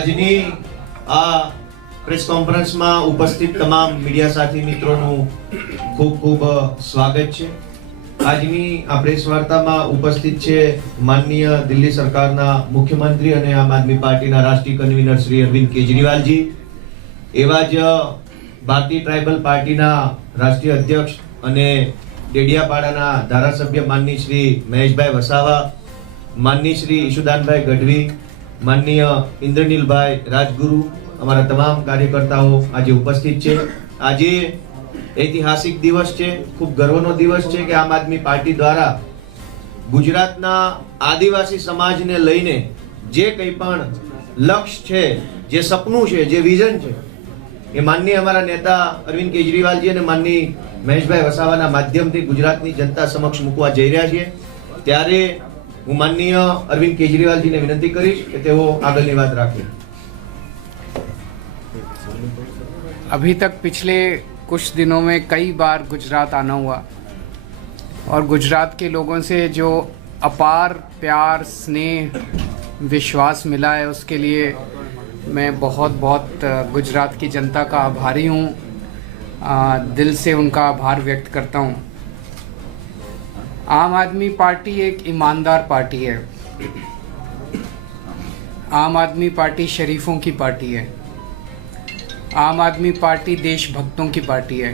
આજની આ પ્રેસ કોન્ફરન્સમાં ઉપસ્થિત તમામ મીડિયા સાથી મિત્રોનું ખૂબ ખૂબ સ્વાગત છે। આજની આ પ્રેસ વાર્તામાં ઉપસ્થિત છે માનનીય દિલ્હી સરકારના મુખ્યમંત્રી અને આમ આદમી પાર્ટીના રાષ્ટ્રીય કન્વીનર શ્રી અરવિંદ કેજરીવાલજી, એવા જ ભારતીય ટ્રાઇબલ પાર્ટીના રાષ્ટ્રીય અધ્યક્ષ અને ડેડિયાપાડાના ધારાસભ્ય માનની શ્રી મહેશભાઈ વસાવા, માનની શ્રી ઈશુદાનભાઈ ગઢવી, માનनीय इंद्रनीलभाई राजगुरु, अमरा तमाम कार्यकर्ताओं आज उपस्थित है। आज ऐतिहासिक दिवस है, खूब गर्वनो दिवस है कि आम आदमी पार्टी द्वारा गुजरातना आदिवासी समाज ने लईने जे कई पण लक्ष्य है, जे सपनू है, जे विजन है, ये माननीय हमारा नेता अरविंद केजरीवाल जी ने माननीय महेशभाई वसावाना माध्यमथी गुजरातनी जनता समक्ष मूकवा जई रह्या छे। त्यारे હું માનનીય અરવિંદ કેજરીવાલજીને વિનંતી કરીશ કે તેઓ આગળની વાત રાખે। अभी तक पिछले कुछ दिनों में कई बार गुजरात आना हुआ और गुजरात के लोगों से जो अपार प्यार, स्नेह, विश्वास मिला है उसके लिए मैं बहुत बहुत गुजरात की जनता का आभारी हूँ। दिल से उनका आभार व्यक्त करता हूँ। आम आदमी पार्टी एक ईमानदार पार्टी है। आम आदमी पार्टी शरीफों की पार्टी है। आम आदमी पार्टी देशभक्तों की पार्टी है।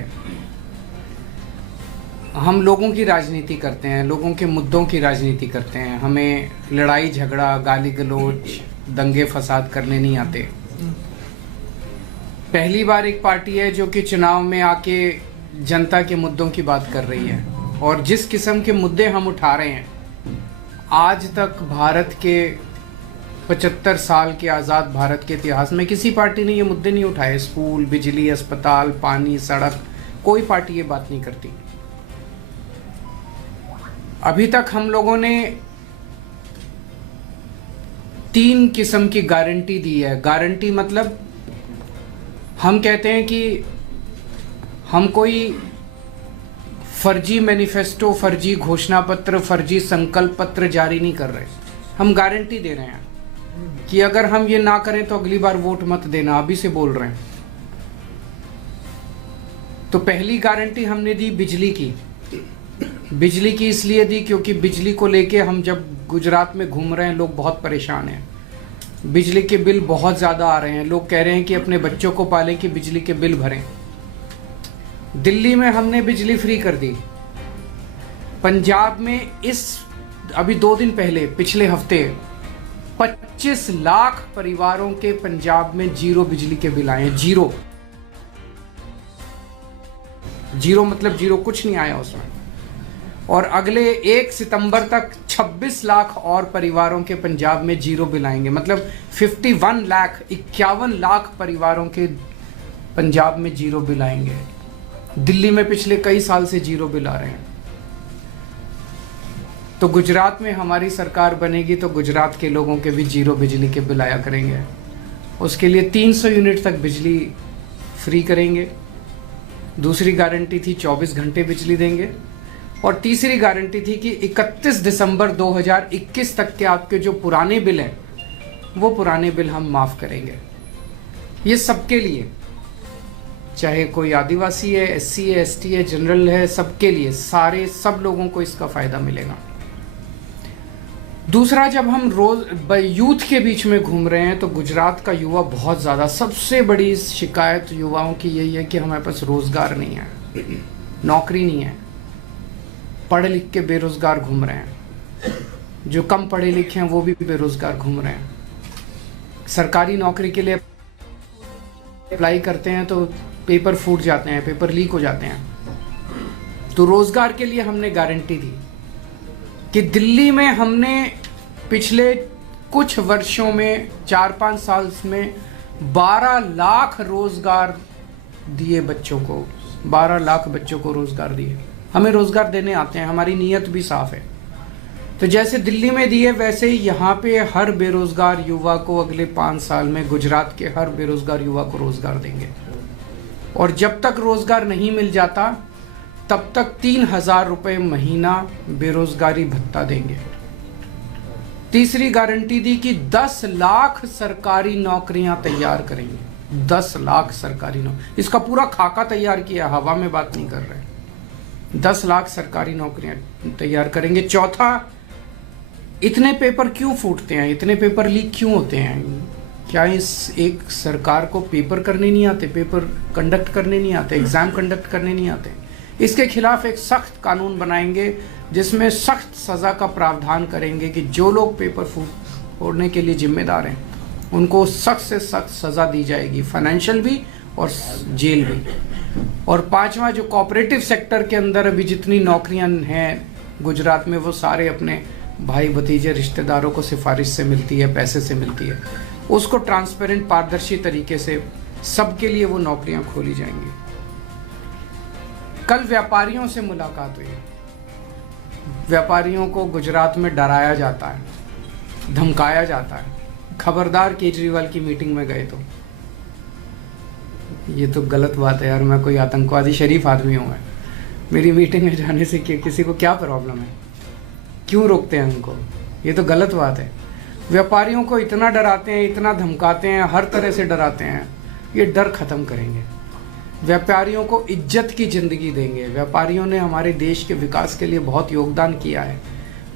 हम लोगों की राजनीति करते हैं, लोगों के मुद्दों की राजनीति करते हैं। हमें लड़ाई झगड़ा, गाली गलौज, दंगे फसाद करने नहीं आते। पहली बार एक पार्टी है जो कि चुनाव में आके जनता के मुद्दों की बात कर रही है और जिस किस्म के मुद्दे हम उठा रहे हैं, आज तक भारत के 75 साल के आज़ाद भारत के इतिहास में किसी पार्टी ने ये मुद्दे नहीं उठाए। स्कूल, बिजली, अस्पताल, पानी, सड़क, कोई पार्टी ये बात नहीं करती। अभी तक हम लोगों ने 3 किस्म की गारंटी दी है। गारंटी मतलब हम कहते हैं कि हम कोई फर्जी मैनिफेस्टो, फर्जी घोषणा पत्र, फर्जी संकल्प पत्र जारी नहीं कर रहे। हम गारंटी दे रहे हैं कि अगर हम ये ना करें तो अगली बार वोट मत देना, अभी से बोल रहे हैं। तो पहली गारंटी हमने दी बिजली की। बिजली की इसलिए दी क्योंकि बिजली को लेके हम जब गुजरात में घूम रहे हैं, लोग बहुत परेशान हैं। बिजली के बिल बहुत ज़्यादा आ रहे हैं। लोग कह रहे हैं कि अपने बच्चों को पालें कि बिजली के बिल भरें। दिल्ली में हमने बिजली फ्री कर दी। पंजाब में अभी 2 दिन पहले, पिछले हफ्ते 25 लाख परिवारों के पंजाब में जीरो बिजली के बिल आए। जीरो मतलब जीरो, कुछ नहीं आया उसमें। और अगले 1 सितंबर तक 26 लाख और परिवारों के पंजाब में जीरो बिल आएंगे। मतलब 51 लाख परिवारों के पंजाब में जीरो बिल आएंगे। दिल्ली में पिछले कई साल से जीरो बिल आ रहे हैं। तो गुजरात में हमारी सरकार बनेगी तो गुजरात के लोगों के भी जीरो बिजली के बिल आया करेंगे। उसके लिए 300 यूनिट तक बिजली फ्री करेंगे। दूसरी गारंटी थी 24 घंटे बिजली देंगे। और तीसरी गारंटी थी कि 31 दिसंबर 2021 तक के आपके जो पुराने बिल हैं, वो पुराने बिल हम माफ़ करेंगे। ये सबके लिए, चाहे कोई आदिवासी है, SC है, ST है, जनरल है, सबके लिए, सब लोगों को इसका फ़ायदा मिलेगा। दूसरा, जब हम रोज़ यूथ के बीच में घूम रहे हैं तो गुजरात का युवा बहुत ज़्यादा, सबसे बड़ी शिकायत युवाओं की यही है कि हमारे पास रोज़गार नहीं है, नौकरी नहीं है। पढ़े लिख के बेरोज़गार घूम रहे हैं। जो कम पढ़े लिखे हैं वो भी बेरोज़गार घूम रहे हैं। सरकारी नौकरी के लिए अप्लाई करते हैं तो पेपर फूट जाते हैं, पेपर लीक हो जाते हैं। तो रोज़गार के लिए हमने गारंटी दी कि दिल्ली में हमने पिछले कुछ वर्षों में 4-5 साल में 12 लाख रोज़गार दिए बच्चों को। 12 लाख बच्चों को रोज़गार दिए। हमें रोज़गार देने आते हैं, हमारी नीयत भी साफ़ है। तो जैसे दिल्ली में दिए वैसे ही यहाँ पे हर बेरोज़गार युवा को अगले 5 साल में गुजरात के हर बेरोज़गार युवा को रोज़गार देंगे। और जब तक रोज़गार नहीं मिल जाता तब तक 3000 रुपये महीना बेरोज़गारी भत्ता देंगे। तीसरी गारंटी दी कि 10 लाख सरकारी नौकरियां तैयार करेंगे। 10 लाख सरकारी नौकरी, इसका पूरा खाका तैयार किया, हवा में बात नहीं कर रहे। 10 लाख सरकारी नौकरियां तैयार करेंगे। चौथा, इतने पेपर क्यों फूटते हैं, इतने पेपर लीक क्यों होते हैं? क्या इस एक सरकार को पेपर करने नहीं आते, पेपर कंडक्ट करने नहीं आते, एग्जाम कंडक्ट करने नहीं आते? इसके खिलाफ एक सख्त कानून बनाएंगे जिसमें सख्त सजा का प्रावधान करेंगे कि जो लोग पेपर फोड़ने के लिए जिम्मेदार हैं उनको सख्त से सख्त सजा दी जाएगी, फाइनेंशियल भी और जेल भी। और पांचवा, जो कोऑपरेटिव सेक्टर के अंदर अभी जितनी नौकरियां हैं गुजरात में, वो सारे अपने भाई भतीजे रिश्तेदारों को सिफारिश से मिलती है, पैसे से मिलती है, उसको ट्रांसपेरेंट पारदर्शी तरीके से सबके लिए वो नौकरियां खोली जाएंगी। कल व्यापारियों से मुलाकात हुई। व्यापारियों को गुजरात में डराया जाता है, धमकाया जाता है। खबरदार केजरीवाल की मीटिंग में गए तो, ये तो गलत बात है यार। मैं कोई आतंकवादी, शरीफ आदमी हूँ मैं, मेरी मीटिंग में जाने से किसी को क्या प्रॉब्लम है? क्यों रोकते हैं उनको? ये तो गलत बात है। व्यापारियों को इतना डराते हैं, इतना धमकाते हैं, हर तरह से डराते हैं। ये डर खत्म करेंगे। व्यापारियों को इज्जत की ज़िंदगी देंगे। व्यापारियों ने हमारे देश के विकास के लिए बहुत योगदान किया है।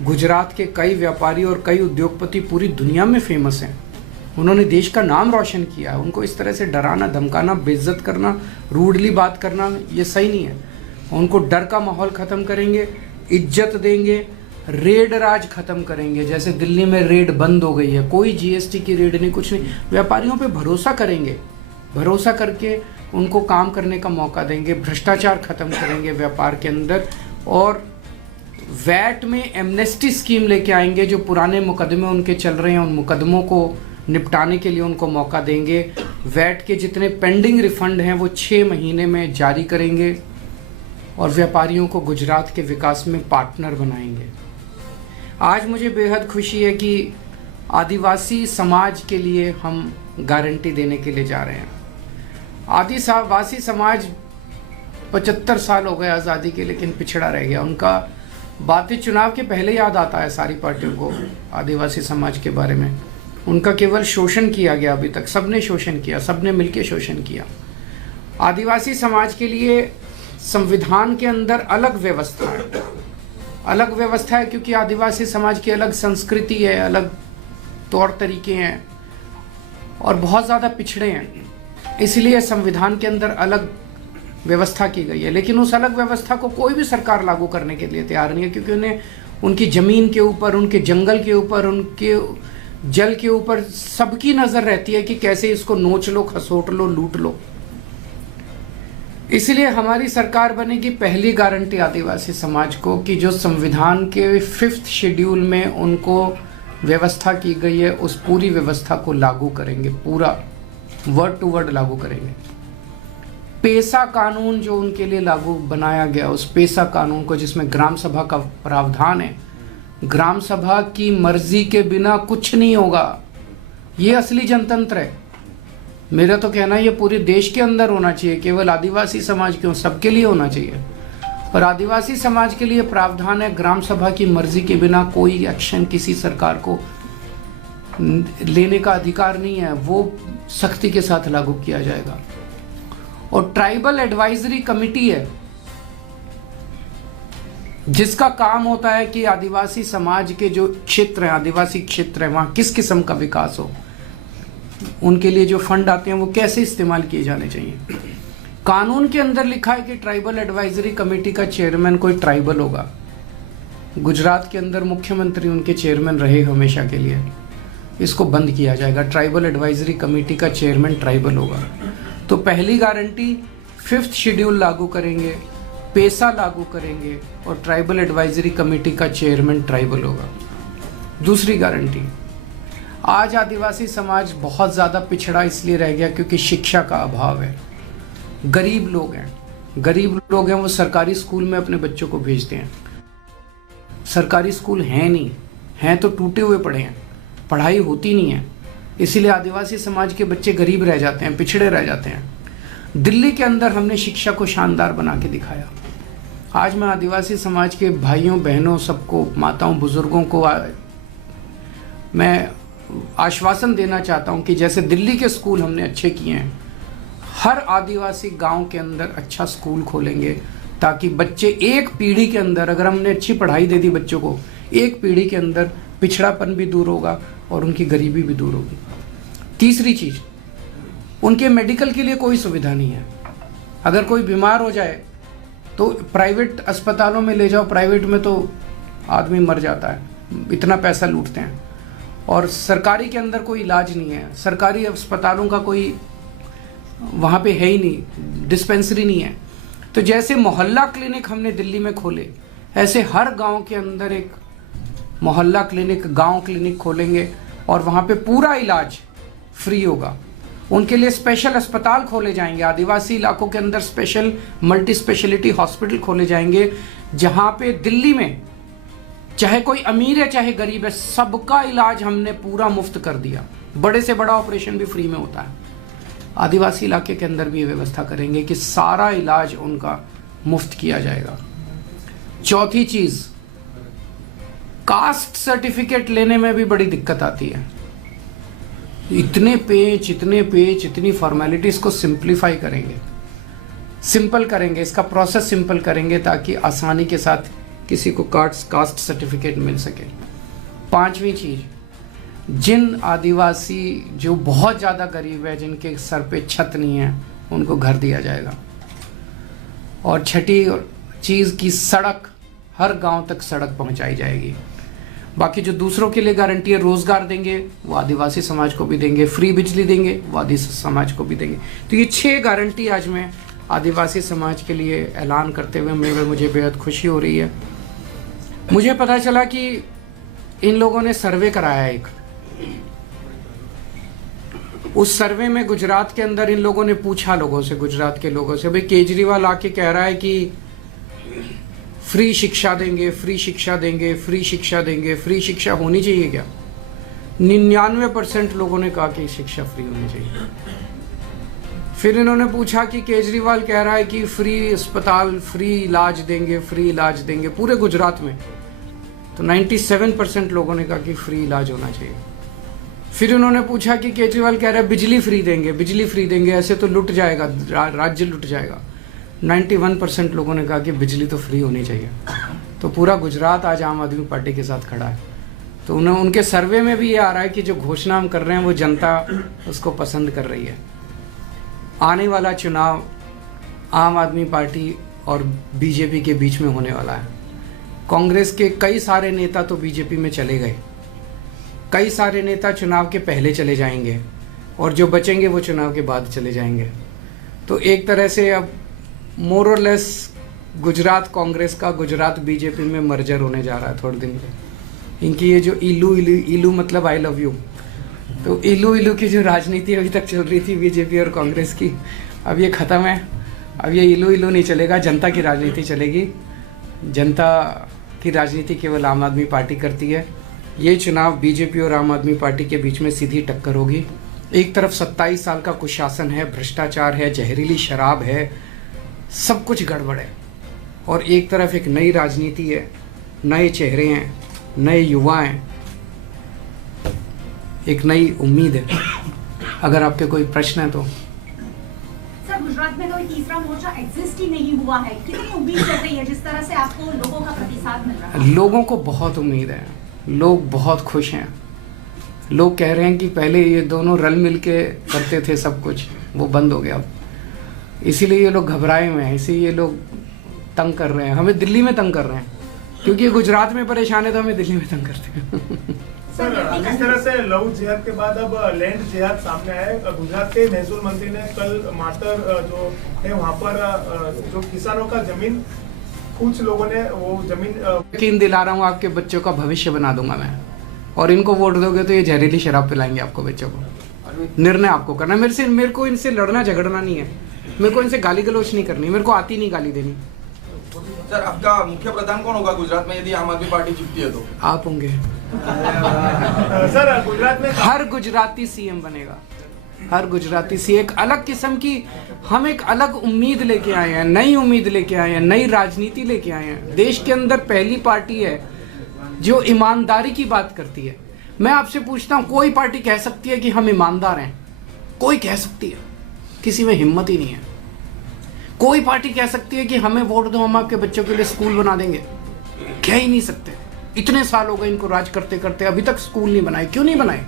गुजरात के कई व्यापारी और कई उद्योगपति पूरी दुनिया में फेमस हैं। उन्होंने देश का नाम रोशन किया है। उनको इस तरह से डराना, धमकाना, बेइज्जत करना, रूडली बात करना, ये सही नहीं है। उनको डर का माहौल ख़त्म करेंगे, इज्जत देंगे, रेड राज खत्म करेंगे। जैसे दिल्ली में रेड बंद हो गई है, कोई जीएसटी की रेड नहीं, कुछ नहीं। व्यापारियों पे भरोसा करेंगे, भरोसा करके उनको काम करने का मौका देंगे। भ्रष्टाचार खत्म करेंगे व्यापार के अंदर, और वैट में एमनेस्टी स्कीम लेके आएंगे। जो पुराने मुकदमे उनके चल रहे हैं, उन मुकदमों को निपटाने के लिए उनको मौका देंगे। वैट के जितने पेंडिंग रिफंड हैं वो 6 महीने में जारी करेंगे, और व्यापारियों को गुजरात के विकास में पार्टनर बनाएंगे। आज मुझे बेहद खुशी है कि आदिवासी समाज के लिए हम गारंटी देने के लिए जा रहे हैं। आदिवासी समाज 75 साल हो गए आज़ादी के, लेकिन पिछड़ा रह गया। उनका बातें चुनाव के पहले याद आता है सारी पार्टियों को आदिवासी समाज के बारे में। उनका केवल शोषण किया गया, अभी तक सबने शोषण किया, सबने मिलकर शोषण किया। आदिवासी समाज के लिए संविधान के अंदर अलग व्यवस्था है, अलग व्यवस्था है, क्योंकि आदिवासी समाज की अलग संस्कृति है, अलग तौर तरीके हैं और बहुत ज़्यादा पिछड़े हैं। इसलिए संविधान के अंदर अलग व्यवस्था की गई है। लेकिन उस अलग व्यवस्था को कोई भी सरकार लागू करने के लिए तैयार नहीं है, क्योंकि उन्हें उनकी ज़मीन के ऊपर, उनके जंगल के ऊपर, उनके जल के ऊपर सबकी नज़र रहती है कि कैसे इसको नोच लो, खसोट लो, लूट लो। इसलिए हमारी सरकार बनेगी पहली गारंटी आदिवासी समाज को कि जो संविधान के 5th शेड्यूल में उनको व्यवस्था की गई है, उस पूरी व्यवस्था को लागू करेंगे, पूरा वर्ड टू वर्ड लागू करेंगे। पेसा कानून जो उनके लिए लागू बनाया गया, उस पेसा कानून को, जिसमें ग्राम सभा का प्रावधान है, ग्राम सभा की मर्जी के बिना कुछ नहीं होगा। ये असली जनतंत्र है। मेरा तो कहना है ये पूरे देश के अंदर होना चाहिए, केवल आदिवासी समाज क्यों, सबके लिए होना चाहिए। और आदिवासी समाज के लिए प्रावधान है, ग्राम सभा की मर्जी के बिना कोई एक्शन किसी सरकार को लेने का अधिकार नहीं है, वो सख्ती के साथ लागू किया जाएगा। और ट्राइबल एडवाइजरी कमेटी है, जिसका काम होता है कि आदिवासी समाज के जो क्षेत्र हैं, आदिवासी क्षेत्र है, वहाँ किस किस्म का विकास हो, उनके लिए जो फंड आते हैं वो कैसे इस्तेमाल किए जाने चाहिए। कानून के अंदर लिखा है कि ट्राइबल एडवाइजरी कमेटी का चेयरमैन कोई ट्राइबल होगा। गुजरात के अंदर मुख्यमंत्री उनके चेयरमैन रहे हमेशा के लिए। इसको बंद किया जाएगा, ट्राइबल एडवाइजरी कमेटी का चेयरमैन ट्राइबल होगा। तो पहली गारंटी 5th शेड्यूल लागू करेंगे, पेसा लागू करेंगे, और ट्राइबल एडवाइजरी कमेटी का चेयरमैन ट्राइबल होगा। दूसरी गारंटी, आज आदिवासी समाज बहुत ज़्यादा पिछड़ा इसलिए रह गया क्योंकि शिक्षा का अभाव है। गरीब लोग हैं, वो सरकारी स्कूल में अपने बच्चों को भेजते हैं। सरकारी स्कूल हैं नहीं, हैं तो टूटे हुए पड़े हैं, पढ़ाई होती नहीं है। इसीलिए आदिवासी समाज के बच्चे गरीब रह जाते हैं, पिछड़े रह जाते हैं। दिल्ली के अंदर हमने शिक्षा को शानदार बना के दिखाया। आज मैं आदिवासी समाज के भाइयों बहनों सबको, माताओं बुजुर्गों को मैं आश्वासन देना चाहता हूं कि जैसे दिल्ली के स्कूल हमने अच्छे किए हैं, हर आदिवासी गांव के अंदर अच्छा स्कूल खोलेंगे, ताकि बच्चे एक पीढ़ी के अंदर, अगर हमने अच्छी पढ़ाई दे दी बच्चों को, एक पीढ़ी के अंदर पिछड़ापन भी दूर होगा और उनकी गरीबी भी दूर होगी। तीसरी चीज़, उनके मेडिकल के लिए कोई सुविधा नहीं है। अगर कोई बीमार हो जाए तो प्राइवेट अस्पतालों में ले जाओ, प्राइवेट में तो आदमी मर जाता है, इतना पैसा लूटते हैं। और सरकारी के अंदर कोई इलाज नहीं है, सरकारी अस्पतालों का कोई वहाँ पे है ही नहीं, डिस्पेंसरी नहीं है। तो जैसे मोहल्ला क्लिनिक हमने दिल्ली में खोले, ऐसे हर गांव के अंदर एक मोहल्ला क्लिनिक, गांव क्लिनिक खोलेंगे और वहाँ पे पूरा इलाज फ्री होगा। उनके लिए स्पेशल अस्पताल खोले जाएंगे, आदिवासी इलाकों के अंदर स्पेशल मल्टी स्पेशलिटी हॉस्पिटल खोले जाएंगे, जहाँ पे दिल्ली में चाहे कोई अमीर है चाहे गरीब है, सबका इलाज हमने पूरा मुफ्त कर दिया। बड़े से बड़ा ऑपरेशन भी फ्री में होता है। आदिवासी इलाके के अंदर भी ये व्यवस्था करेंगे कि सारा इलाज उनका मुफ्त किया जाएगा। चौथी चीज, कास्ट सर्टिफिकेट लेने में भी बड़ी दिक्कत आती है। इतने पेज, इतनी फॉर्मेलिटीज को सिंप्लीफाई करेंगे, सिंपल करेंगे, इसका प्रोसेस सिंपल करेंगे ताकि आसानी के साथ किसी को कास्ट सर्टिफिकेट मिल सके। पांचवी चीज, जिन आदिवासी जो बहुत ज़्यादा गरीब है, जिनके सर पे छत नहीं है, उनको घर दिया जाएगा। और छठी चीज़ की सड़क, हर गांव तक सड़क पहुंचाई जाएगी। बाकी जो दूसरों के लिए गारंटी है, रोजगार देंगे वो आदिवासी समाज को भी देंगे, फ्री बिजली देंगे वो आदिवासी समाज को भी देंगे। तो ये 6 गारंटी आज मैं आदिवासी समाज के लिए ऐलान करते हुए मुझे बेहद खुशी हो रही है। मुझे पता चला कि इन लोगों ने सर्वे कराया एक, उस सर्वे में गुजरात के अंदर इन लोगों ने पूछा लोगों से, गुजरात के लोगों से, भाई केजरीवाल आके कह रहा है कि फ्री शिक्षा देंगे, फ्री शिक्षा देंगे, फ्री शिक्षा देंगे, फ्री शिक्षा होनी चाहिए क्या? 99% लोगों ने कहा कि शिक्षा फ्री होनी चाहिए। फिर इन्होंने पूछा कि केजरीवाल कह रहा है कि फ्री अस्पताल, फ्री इलाज देंगे, फ्री इलाज देंगे पूरे गुजरात में, तो 97% लोगों ने कहा कि फ्री इलाज होना चाहिए। फिर उन्होंने पूछा कि केजरीवाल कह रहा है बिजली फ्री देंगे, बिजली फ्री देंगे, ऐसे तो लुट जाएगा, राज्य लुट जाएगा। 91% लोगों ने कहा कि बिजली तो फ्री होनी चाहिए। तो पूरा गुजरात आज आम आदमी पार्टी के साथ खड़ा है। तो उनके सर्वे में भी ये आ रहा है कि जो घोषणा हम कर रहे हैं वो जनता उसको पसंद कर रही है। आने वाला चुनाव आम आदमी पार्टी और बीजेपी के बीच में होने वाला है। कांग्रेस के कई सारे नेता तो बीजेपी में चले गए, कई सारे नेता चुनाव के पहले चले जाएंगे और जो बचेंगे वो चुनाव के बाद चले जाएंगे। तो एक तरह से अब मोर और लेस गुजरात कांग्रेस का गुजरात बीजेपी में मर्जर होने जा रहा है थोड़े दिन में। इनकी ये जो इलू मतलब आई लव यू, तो इलू की जो राजनीति अभी तक चल रही थी बीजेपी और कांग्रेस की, अब ये ख़त्म है। अब ये इलू नहीं चलेगा, जनता की राजनीति चलेगी। जनता की राजनीति केवल आम आदमी पार्टी करती है। ये चुनाव बीजेपी और आम आदमी पार्टी के बीच में सीधी टक्कर होगी। एक तरफ 27 साल का कुशासन है, भ्रष्टाचार है, जहरीली शराब है, सब कुछ गड़बड़ है, और एक तरफ एक नई राजनीति है, नए चेहरे हैं, नए युवा हैं, एक नई उम्मीद है। अगर आपके कोई प्रश्न है तो। सर, गुजरात में कोई तीसरा मोर्चा एग्जिस्ट ही नहीं हुआ है, कितनी उम्मीद चल रही है जिस तरह से आपको लोगों का प्रतिसाद मिल रहा है? लोगों को बहुत उम्मीद है, लोग बहुत खुश हैं। लोग कह रहे हैं कि पहले ये दोनों रल मिल के करते थे सब कुछ, वो बंद हो गया अब, इसीलिए ये लोग घबराए हुए हैं, इसीलिए ये लोग तंग कर रहे हैं, हमें दिल्ली में तंग कर रहे हैं, क्योंकि ये गुजरात में परेशान है तो हमें दिल्ली में तंग करते हैं। सर, जिस तरह से लव जिहाद के बाद अब लैंड जिहाद सामने आया, गुजरात के महसूल मंत्री ने कल मातर जो है वहाँ पर जो किसानों का जमीन, कुछ लोगों ने वो जमीन यकीन दिला रहा हूँ आपके बच्चों का भविष्य बना दूंगा मैं, और इनको वोट दोगे तो ये जहरीली शराब पिलाएंगे आपको बच्चों को। निर्णय आपको करना, मेरे को इनसे लड़ना झगड़ना नहीं है, मेरे को इनसे गाली गलौच नहीं करनी, मेरे को आती नहीं गाली देनी। सर, आपका मुख्य प्रधान कौन होगा गुजरात में यदि आम आदमी पार्टी जीतती है तो? आप होंगे। सर, गुजरात में हर गुजराती सीएम बनेगा, हर गुजराती सी एक अलग किस्म की, हम एक अलग उम्मीद लेके आए हैं, नई उम्मीद लेके आए हैं, नई राजनीति लेके आए हैं। देश के अंदर पहली पार्टी है जो ईमानदारी की बात करती है, मैं आपसे पूछता हूं, कोई पार्टी कह सकती है कि हम ईमानदार हैं? कोई कह सकती है? किसी में हिम्मत ही नहीं है। कोई पार्टी कह सकती है कि हमें वोट दो, हम आपके बच्चों के लिए स्कूल बना देंगे? कह ही नहीं सकते। इतने साल हो गए इनको राज करते करते, अभी तक स्कूल नहीं बनाए। क्यों नहीं बनाए?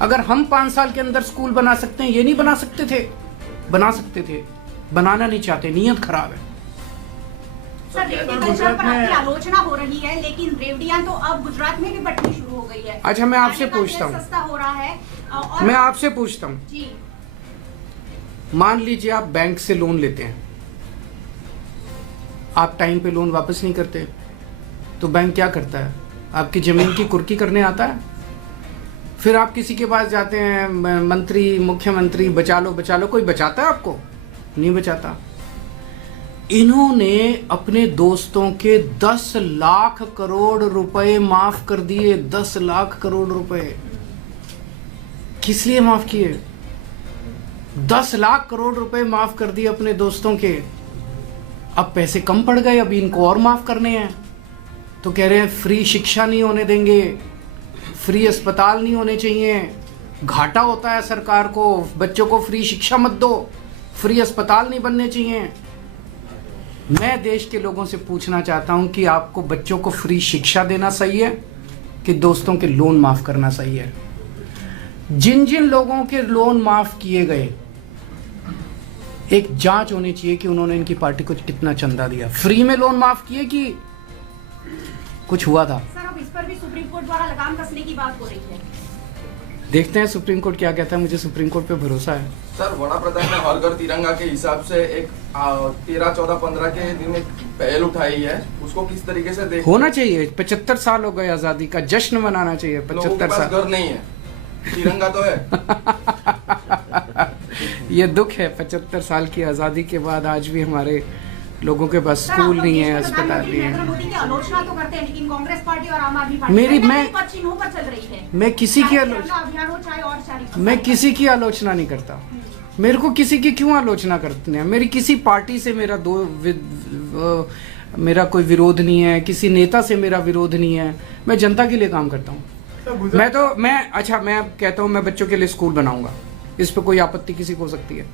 अगर हम 5 साल के अंदर स्कूल बना सकते हैं, ये नहीं बना सकते थे? बना सकते थे, बनाना नहीं चाहते, नीयत खराब है। सर, रेवड़ी कल्चर पर आपकी आलोचना हो रही है, लेकिन रेवड़ियां तो अब गुजरात में भी बंटनी शुरू हो गई है। अच्छा, मैं आपसे खाने का पूछता तेल हूं। सस्ता हो रहा है और मैं आपसे पूछता हूं, जी, मान लीजिए आप बैंक से लोन लेते हैं, आप टाइम पे लोन वापस नहीं करते, तो बैंक क्या करता है? आपकी जमीन की कुर्की करने आता है। फिर आप किसी के पास जाते हैं, मंत्री, मुख्यमंत्री, बचा लो, कोई बचाता है आपको? नहीं बचाता। इन्होंने अपने दोस्तों के 10 लाख करोड़ रुपए माफ कर दिए। 10 लाख करोड़ रुपए किस लिए माफ किए? 10 लाख करोड़ रुपए माफ कर दिए अपने दोस्तों के। अब पैसे कम पड़ गए, अभी इनको और माफ करने हैं। तो कह रहे हैं फ्री शिक्षा नहीं होने देंगे, फ्री अस्पताल नहीं होने चाहिए, घाटा होता है सरकार को, बच्चों को फ्री शिक्षा मत दो, फ्री अस्पताल नहीं बनने चाहिए। मैं देश के लोगों से पूछना चाहता हूं कि आपको बच्चों को फ्री शिक्षा देना सही है कि दोस्तों के लोन माफ करना सही है? जिन जिन लोगों के लोन माफ किए गए, एक जांच होनी चाहिए कि उन्होंने इनकी पार्टी को कितना चंदा दिया। फ्री में लोन माफ किए कि कुछ हुआ था? सर, अब इस पर भी सुप्रीम कोर्ट द्वारा लगाम कसने की बात हो रही है। देखते हैं सुप्रीम कोर्ट क्या कहता है। मुझे सुप्रीम कोर्ट पे भरोसा है। सर, वड़ा प्रधान ने हर घर तिरंगा के हिसाब से एक 13, 14, 15 के दिन एक पहल उठाई है, उसको किस तरीके से देख? होना चाहिए। 75 साल हो गए आजादी का, जश्न मनाना चाहिए। लोगों के 75 पास साल घर नहीं है, तिरंगा तो है। ये दुख है, 75 साल की आजादी के बाद आज भी हमारे लोगों के पास सर, स्कूल आप नहीं लोग है, देश के अस्पताल प्रधानमंत्री नहीं है। नरेंद्र मोदी की आलोचना तो करते हैं, लेकिन कांग्रेस पार्टी और आम आदमी पार्टी मेरी- कहीं ना मैं- कहीं पद चिन्हों पर चल रही है। मैं किसी की चाहे आलोचना तिरंगा अभियान हो, चाहे और चाहे मैं किसी की आलोचना नहीं करता। मेरे को किसी की क्यों आलोचना करते हैं? मेरी किसी पार्टी से मेरा कोई विरोध नहीं है, किसी नेता से मेरा विरोध नहीं है। मैं जनता के लिए काम करता हूँ। मैं कहता हूँ मैं बच्चों के लिए स्कूल बनाऊंगा, इस पे कोई आपत्ति किसी को हो सकती है?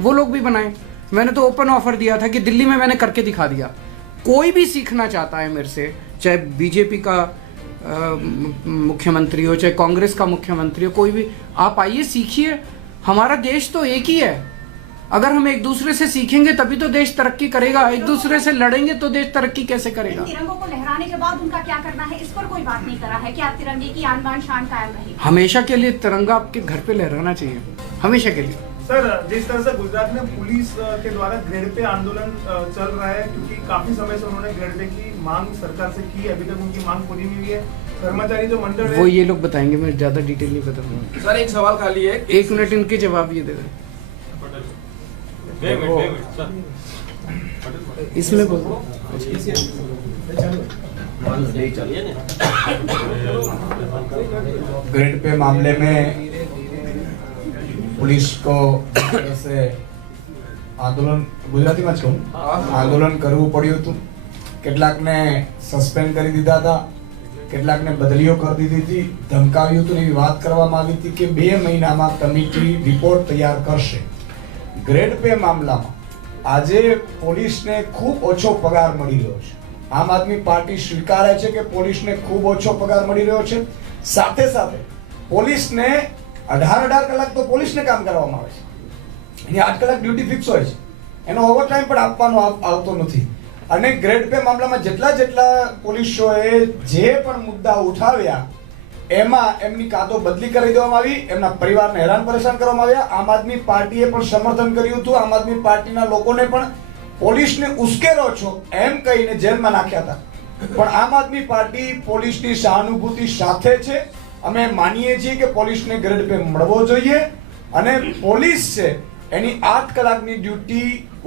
वो लोग भी बनाए। मैंने तो ओपन ऑफर दिया था कि दिल्ली में मैंने करके दिखा दिया। कोई भी सीखना चाहता है मेरे से, चाहे बीजेपी का मुख्यमंत्री हो, चाहे कांग्रेस का मुख्यमंत्री हो, कोई भी, आप आइए सीखिए। हमारा देश तो एक ही है। अगर हम एक दूसरे से सीखेंगे तभी तो देश तरक्की करेगा। एक दूसरे से लड़ेंगे तो देश तरक्की कैसे करेगा? तिरंगों को लहराने के बाद उनका क्या करना है, इस पर कोई बात नहीं करा है। क्या तिरंगे की आन बान शान कायम रहेगी? हमेशा के लिए तिरंगा आपके घर पे लहराना चाहिए, हमेशा के लिए। सर, जिस तरह से गुजरात में पुलिस के द्वारा ग्रेड पे आंदोलन चल रहा है, क्योंकि काफी समय से उन्होंने ग्रेड पे की मांग सरकार से की, अभी तक उनकी मांग पूरी नहीं हुई है। कर्मचारी जो मंडल है, वो ये लोग बताएंगे, मैं ज्यादा डिटेल नहीं बताऊंगा। सर, एक सवाल खाली है। 1 मिनट इनके जवाब ये दे दें। इसमें बोलो। ग्रेड पे मामले में पुलिस को से आंदोलन ગુજરાતીમાં જ કહું આંદોલન કરવું પડ્યું હતું. કેટલાકને સસ્પેન્ડ કરી દીધા હતા, કેટલાકને બદલીઓ કરી દીધી હતી, ધમકાવ્યું હતું. એવી વાત કરવામાં આવી હતી કે 2 મહિનામાં કમિટી રિપોર્ટ તૈયાર કરશે. ગ્રેડ પે મામલામાં આજે પોલીસને ખૂબ ઓછો પગાર મળી રહ્યો છે. આમ આદમી પાર્ટી સ્વીકારે છે કે પોલીસને ખૂબ ઓછો પગાર મળી રહ્યો છે. સાથે સાથે પોલીસને 18 કલાક તો પોલીસને કામ કરવામાં આવે છે, એની 8 કલાક ડ્યુટી ફિક્સ હોય છે, એનો ઓવરટાઈમ પણ આપવાનો આવતો નથી. અને ગ્રેડ પે મામલામાં જેટલા પોલીસોએ જે પણ મુદ્દા ઉઠાવ્યા એમાં એમની કાં તો બદલી કરી દેવામાં આવી, એમના પરિવારને હેરાન પરેશાન કરવામાં આવ્યા. આમ આદમી પાર્ટીએ પણ સમર્થન કર્યું હતું. આમ આદમી પાર્ટીના લોકોને પણ પોલીસને ઉશ્કેરો છો એમ કહીને જેલમાં નાખ્યા હતા. પણ આમ આદમી પાર્ટી પોલીસની સહાનુભૂતિ સાથે છે. અમે માનીએ છીએ કે પોલીસને ગ્રેડ પે મળવો જોઈએ અને પોલીસ છે એની 8 કલાકની ડ્યુટી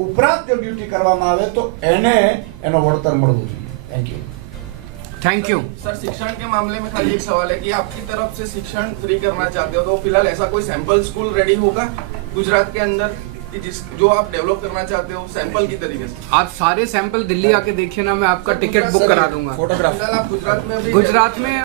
ઉપરાંત જો ડ્યુટી કરવામાં આવે તો એને એનો વળતર મળવું જોઈએ. Thank you. सर, शिक्षण के मामले में खाली एक सवाल है कि आपकी तरफ से शिक्षण फ्री करना चाहते हो, तो फिलहाल ऐसा कोई सैंपल स्कूल रेडी होगा गुजरात के अंदर कि जो आप डेवलप करना चाहते हो सैंपल की तरीके से? आप सारे सैंपल दिल्ली आके देखिए ना, मैं आपका टिकट बुक करा दूंगा। फिलहाल आप गुजरात में गुजरात में